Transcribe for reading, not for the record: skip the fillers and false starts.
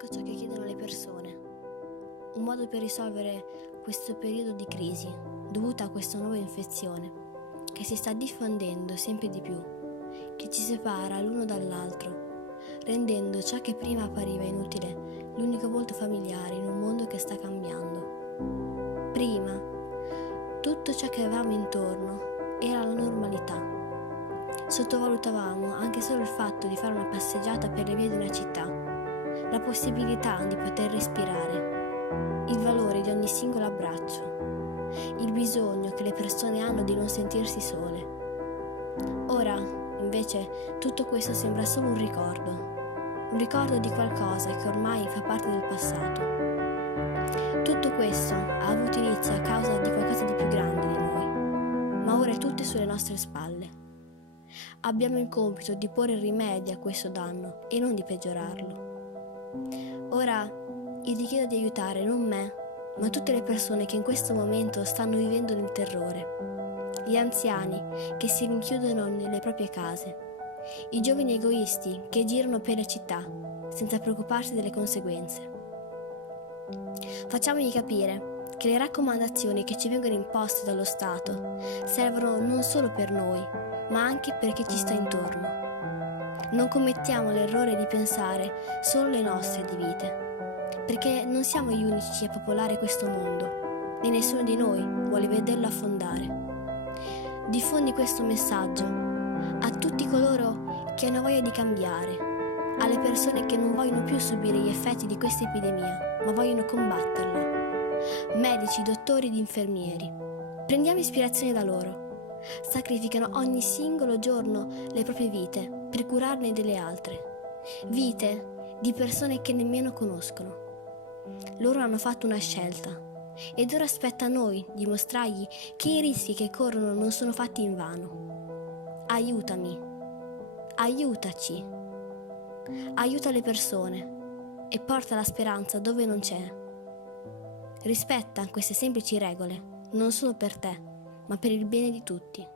ecco ciò che chiedono le persone. Un modo per risolvere questo periodo di crisi dovuta a questa nuova infezione che si sta diffondendo sempre di più, che ci separa l'uno dall'altro, rendendo ciò che prima appariva inutile l'unico volto familiare in un mondo che sta cambiando. Prima, tutto ciò che avevamo intorno era la normalità. Sottovalutavamo anche solo il fatto di fare una passeggiata per le vie di una città, la possibilità di poter respirare, il valore di ogni singolo abbraccio, il bisogno che le persone hanno di non sentirsi sole. Ora, invece, tutto questo sembra solo un ricordo di qualcosa che ormai fa parte del passato. Tutto questo ha avuto inizio a causa di qualcosa di più grande di noi, ma ora è tutto sulle nostre spalle. Abbiamo il compito di porre rimedio a questo danno e non di peggiorarlo. Ora io ti chiedo di aiutare non me, ma tutte le persone che in questo momento stanno vivendo nel terrore, gli anziani che si rinchiudono nelle proprie case, i giovani egoisti che girano per le città senza preoccuparsi delle conseguenze. Facciamogli capire che le raccomandazioni che ci vengono imposte dallo Stato servono non solo per noi, ma anche per chi ci sta intorno. Non commettiamo l'errore di pensare solo alle nostre di vite, perché non siamo gli unici a popolare questo mondo e nessuno di noi vuole vederlo affondare. Diffondi questo messaggio a tutti coloro che hanno voglia di cambiare, alle persone che non vogliono più subire gli effetti di questa epidemia, ma vogliono combatterla. Medici, dottori ed infermieri. Prendiamo ispirazione da loro. Sacrificano ogni singolo giorno le proprie vite per curarne delle altre. Vite di persone che nemmeno conoscono. Loro hanno fatto una scelta ed ora aspetta a noi dimostrargli che i rischi che corrono non sono fatti invano. Aiutami, aiutaci, aiuta le persone e porta la speranza dove non c'è. Rispetta queste semplici regole, non solo per te, ma per il bene di tutti.